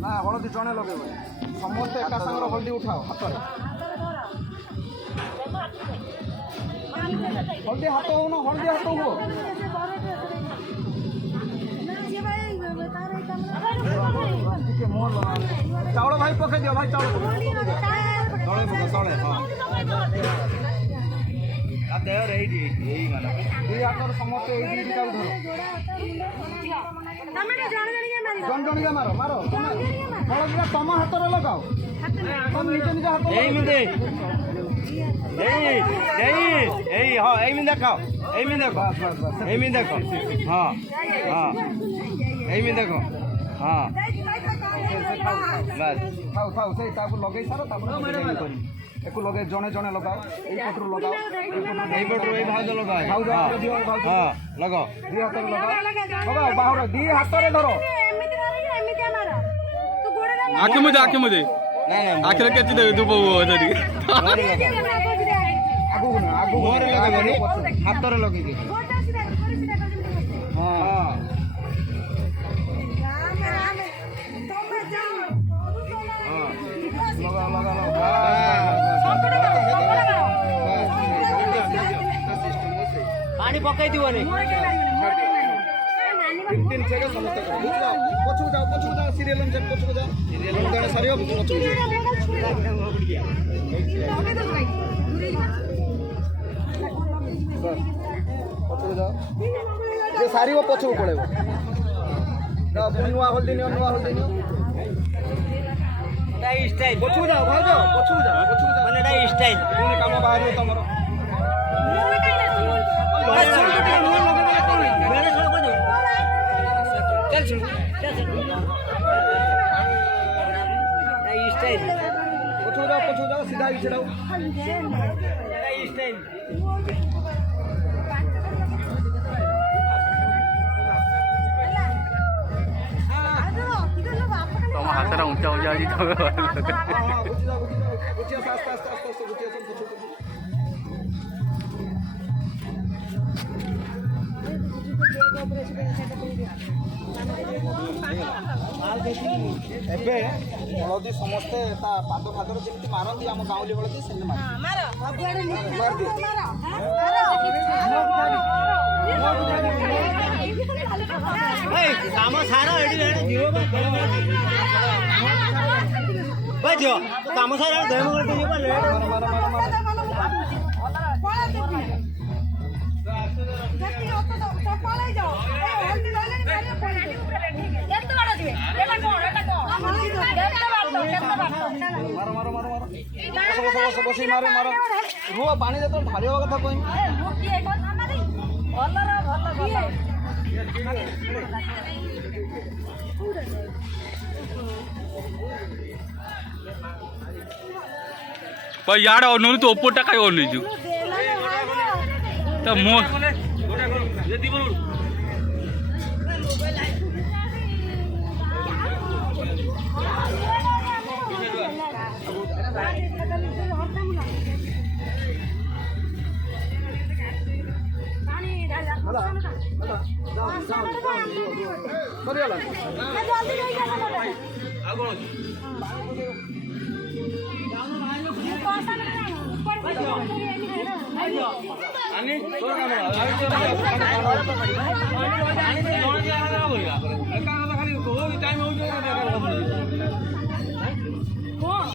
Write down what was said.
ना हलदी जड़े लगे समस्त एका सागर हलदी उठाओ हाथ हलदी हाथ हो ना हलदी हाथ हो चाउल भाई पके दियो भाई चाउल तले पका तले हाँ देवर यही माना दुई हाथ समस्त जन जन मारो मारो हलदी तुम हाथ लगाओ तुम निज निज हाथ हाँ यही देखो यही देखो हाँ हाँ यही देखो हाँ थाउ थाउ से लगे सार एको लगे जने जने लगाओ यही पटरू लगाओ यही पटरू यही भाज लगाओ हाँ लगाओ दी हाथ लगाओ लगाओ बाहर दी हाथ रे धरो आँखें मुझे आखिर कैसे दे दो आगु मोर लगे हाथ रे लगे हाँ लगा लगा लगा पानी पकई दिवनी 15 सेकंड समझते पछू जाओ सीरियल में पछू जाओ सीरियल में गाना सारियो पछू जाओ जे सारी वो पछू पड़ेबो ना नुआ हल्दी नियो स्टाइल पछू जाओ भाई जाओ पछू जाओ माने स्टाइल कोन काम बाहर तमरो स्टाइल पछू जाओ सीधा ही चढ़ाओ स्टाइल तुम हाथ ऊंचा हो जाओ ଏବେ ହଳଦୀ ସମସ୍ତେ ତା ପାଦ ଫାଦର ଯେମିତି ମାରନ୍ତି ଆମ ଗାଉଁଲି ହଳଦୀ ସେମିତି କାମ ସାର ଏଠି ଝିଅ କାମ ସାର ଦେହ ବସି ମାର ରୁହ ପାଣି ଯେତେବେଳେ ଢାଳିବା କଥା କହିବି यार और तो ओपर टाका और नहीं जो मो